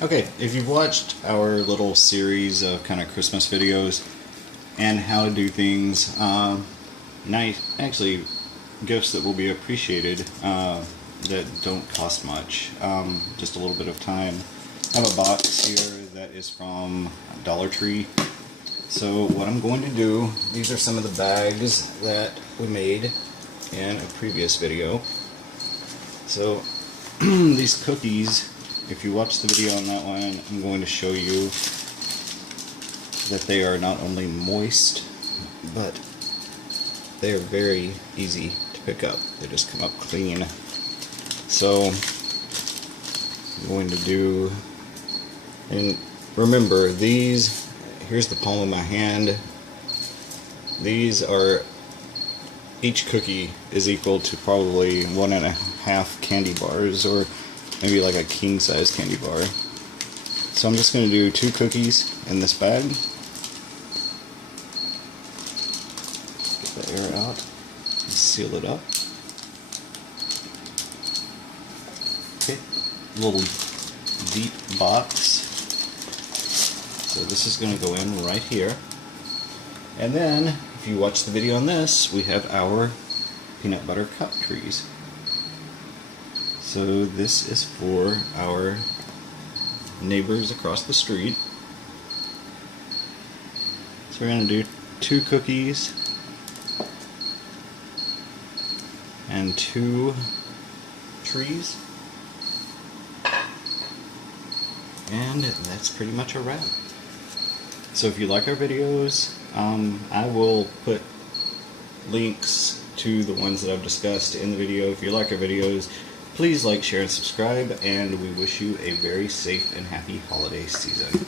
Okay, if you've watched our little series of kind of Christmas videos and how to do things, nice, actually, gifts that will be appreciated that don't cost much, just a little bit of time. I have a box here that is from Dollar Tree. So what I'm going to do, these are some of the bags that we made in a previous video. So these cookies, if you watch the video on that one, I'm going to show you that they are not only moist, but they are very easy to pick up. They just come up clean. So I'm going to do, and remember these, here's the palm of my hand. These are, each cookie is equal to probably 1.5 candy bars, or maybe like a king size candy bar. So I'm just going to do 2 cookies in this bag. Get the air out and seal it up. Okay, little deep box. So this is going to go in right here. And then, if you watch the video on this, we have our peanut butter cup trees. So this is for our neighbors across the street. So we're going to do 2 cookies and 2 trees. And that's pretty much a wrap. So if you like our videos, I will put links to the ones that I've discussed in the video. If you like our videos, please like, share, and subscribe, and we wish you a very safe and happy holiday season.